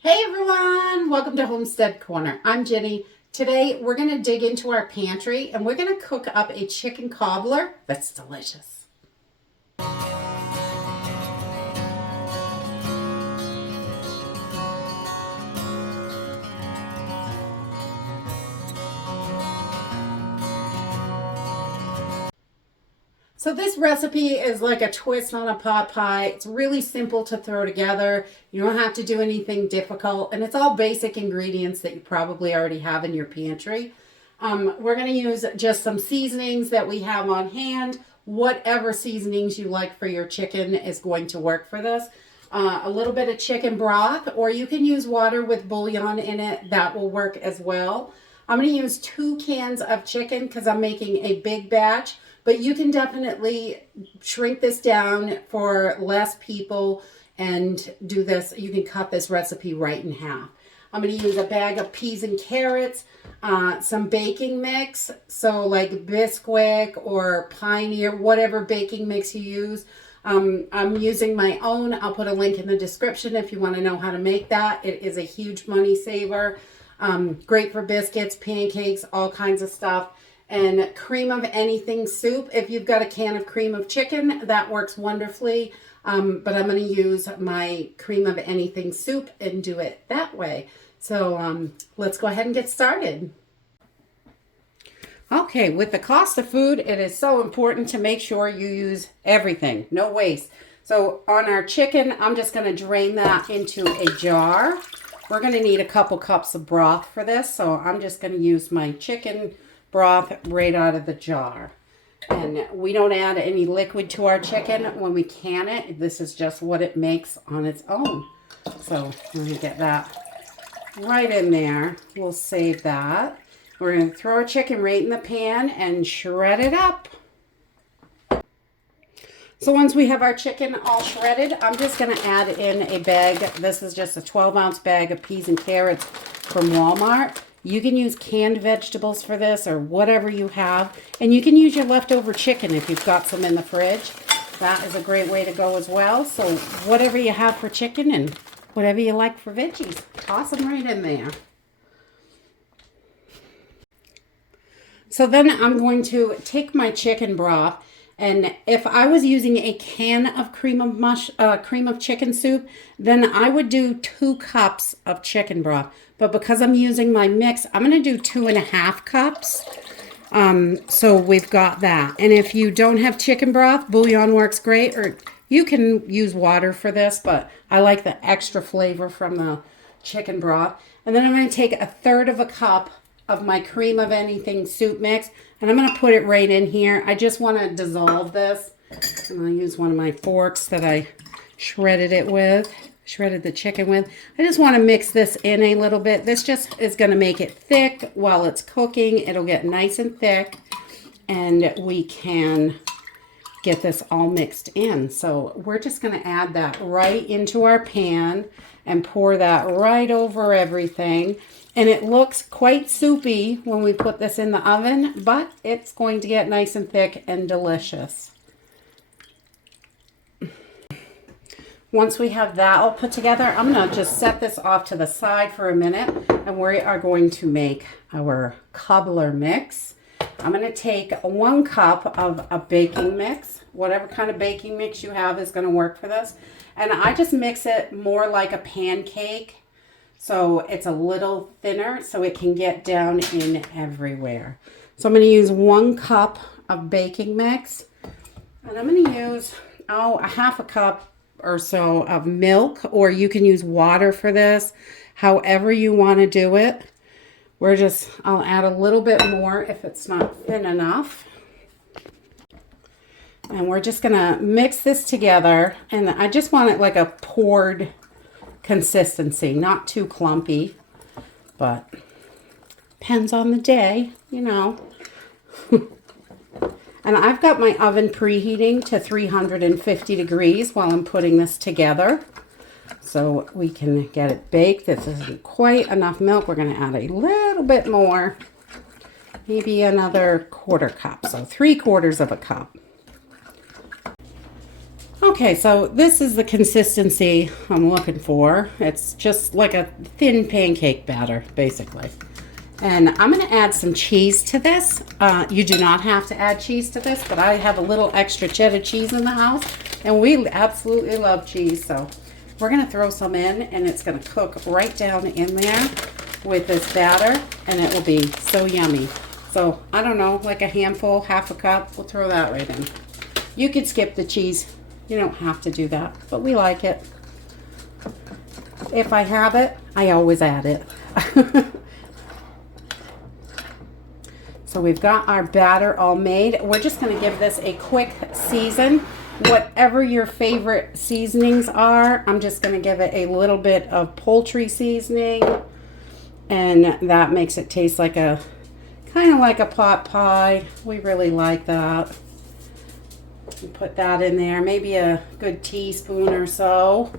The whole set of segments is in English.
Hey everyone, welcome to Homestead Corner. I'm Jenny. Today we're going to dig into our pantry and we're going to cook up a chicken cobbler that's delicious. So this recipe is like a twist on a pot pie. It's really simple to throw together. You don't have to do anything difficult, and it's all basic ingredients that you probably already have in your pantry. We're going to use just some seasonings that we have on hand. Whatever seasonings you like for your chicken is going to work for this. A little bit of chicken broth, or you can use water with bouillon in it. That will work as well. I'm going to use 2 cans of chicken because I'm making a big batch. But you can definitely shrink this down for less people and do this. You can cut this recipe right in half. I'm going to use a bag of peas and carrots, some baking mix. So like Bisquick or Pioneer, whatever baking mix you use. I'm using my own. I'll put a link in the description if you want to know how to make that. It is a huge money saver. Great for biscuits, pancakes, all kinds of stuff. And cream of anything soup. If you've got a can of cream of chicken, that works wonderfully. But I'm going to use my cream of anything soup and do it that way. So let's go ahead and get started. Okay, with the cost of food, it is so important to make sure you use everything. No waste. So on our chicken, I'm just going to drain that into a jar. We're going to need a couple cups of broth for this. So I'm just going to use my chicken broth right out of the jar. And we don't add any liquid to our chicken when we can it. This is just what it makes on its own. So let me get that right in there. We'll save that. We're going to throw our chicken right in the pan and shred it up. So once we have our chicken all shredded, I'm just going to add in a bag. This is just a 12-ounce bag of peas and carrots from Walmart. You can use canned vegetables for this or whatever you have. And you can use your leftover chicken if you've got some in the fridge. That is a great way to go as well. So whatever you have for chicken and whatever you like for veggies, toss them right in there. So then I'm going to take my chicken broth, and if I was using a can of cream of chicken soup, then I would do 2 cups of chicken broth. But because I'm using my mix, I'm going to do 2.5 cups. So we've got that. And if you don't have chicken broth, bouillon works great. Or you can use water for this, but I like the extra flavor from the chicken broth. And then I'm going to take 1/3 cup of my cream of anything soup mix. And I'm going to put it right in here. I just want to dissolve this. And I'll use one of my forks that I shredded the chicken with. I just want to mix this in a little bit. This just is going to make it thick while it's cooking. It'll get nice and thick, and we can get this all mixed in. So we're just going to add that right into our pan and pour that right over everything. And it looks quite soupy when we put this in the oven, but it's going to get nice and thick and delicious. Once we have that all put together, I'm going to just set this off to the side for a minute, and we are going to make our cobbler mix. I'm going to take 1 cup of a baking mix. Whatever kind of baking mix you have is going to work for this. And I just mix it more like a pancake, so it's a little thinner so it can get down in everywhere. So I'm going to use 1 cup of baking mix, and I'm going to use, a 1/2 cup or so of milk, or you can use water for this, however you want to do it. I'll add a little bit more if it's not thin enough. And we're just going to mix this together, and I just want it like a poured consistency, not too clumpy, but depends on the day, you know. And I've got my oven preheating to 350 degrees while I'm putting this together, so we can get it baked. This isn't quite enough milk. We're going to add a little bit more, maybe another 1/4 cup, so 3/4 of a cup. Okay, so this is the consistency I'm looking for. It's just like a thin pancake batter, basically. And I'm going to add some cheese to this. You do not have to add cheese to this, but I have a little extra cheddar cheese in the house, and we absolutely love cheese. So we're going to throw some in, and it's going to cook right down in there with this batter, and it will be so yummy. So I don't know, like a handful, half a cup, we'll throw that right in. You could skip the cheese. You don't have to do that, but we like it. If I have it, I always add it. So we've got our batter all made. We're just going to give this a quick season. Whatever your favorite seasonings are, I'm just going to give it a little bit of poultry seasoning. And that makes it taste like a, kind of like a pot pie. We really like that. Put that in there, maybe a good teaspoon or so.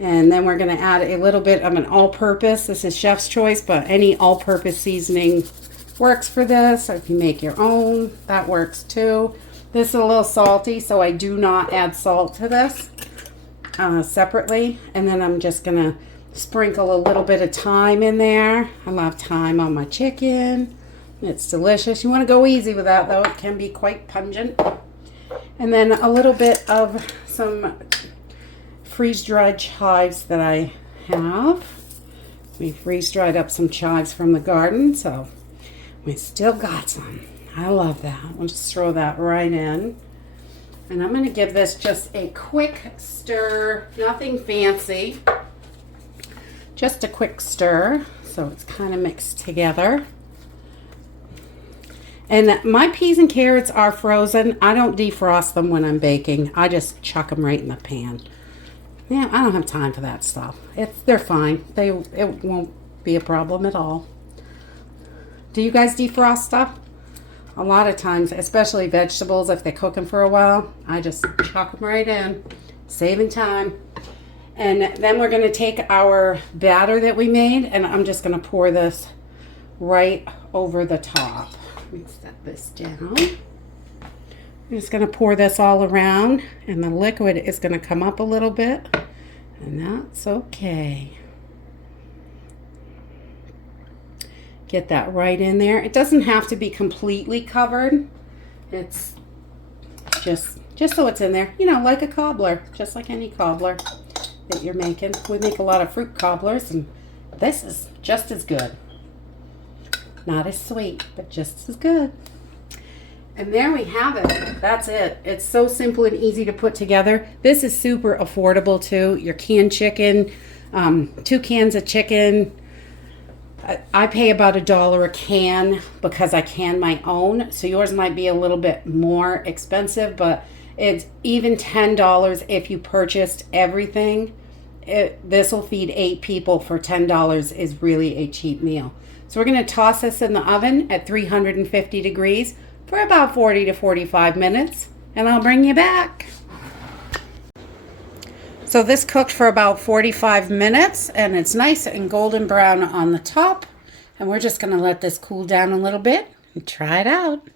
And then we're going to add a little bit of an all-purpose. This is chef's choice, but any all-purpose seasoning works for this. Or if you make your own, that works too. This is a little salty, so I do not add salt to this separately. And then I'm just going to sprinkle a little bit of thyme in there. I love thyme on my chicken. It's delicious. You want to go easy with that, though. It can be quite pungent. And then a little bit of some freeze-dried chives that I have. We freeze-dried up some chives from the garden, so we still got some. I love that. We'll just throw that right in. And I'm going to give this just a quick stir. Nothing fancy. Just a quick stir so it's kind of mixed together. And my peas and carrots are frozen. I don't defrost them when I'm baking. I just chuck them right in the pan. Yeah, I don't have time for that stuff. They're fine. It won't be a problem at all. Do you guys defrost stuff? A lot of times, especially vegetables, if they're cooking for a while, I just chuck them right in, saving time. And then we're going to take our batter that we made, and I'm just going to pour this right over the top. Let me set this down. I'm just going to pour this all around, and the liquid is going to come up a little bit, and that's okay. Get that right in there. It doesn't have to be completely covered. It's just so it's in there, you know, like a cobbler, just like any cobbler that you're making. We make a lot of fruit cobblers, and this is just as good. Not as sweet, but just as good. And there we have it. That's it. It's so simple and easy to put together. This is super affordable too. Your canned chicken, 2 cans of chicken. I pay about $1 a can because I can my own. So yours might be a little bit more expensive, but it's even $10 if you purchased everything. This will feed 8 people for $10 is really a cheap meal. So we're going to toss this in the oven at 350 degrees for about 40 to 45 minutes, and I'll bring you back. So this cooked for about 45 minutes, and it's nice and golden brown on the top, and we're just going to let this cool down a little bit and try it out.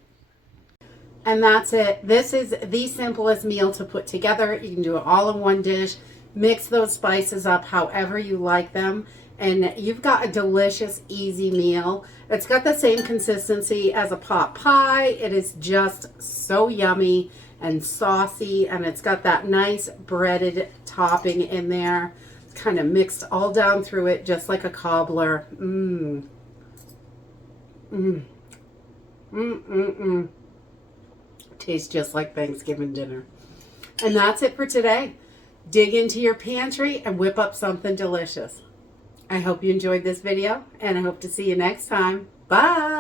And that's it. This is the simplest meal to put together. You can do it all in one dish. Mix those spices up however you like them, and you've got a delicious, easy meal. It's got the same consistency as a pot pie. It is just so yummy and saucy, and it's got that nice breaded topping in there. It's kind of mixed all down through it, just like a cobbler. Tastes just like Thanksgiving dinner. And that's it for today. Dig into your pantry and whip up something delicious. I hope you enjoyed this video, and I hope to see you next time. Bye!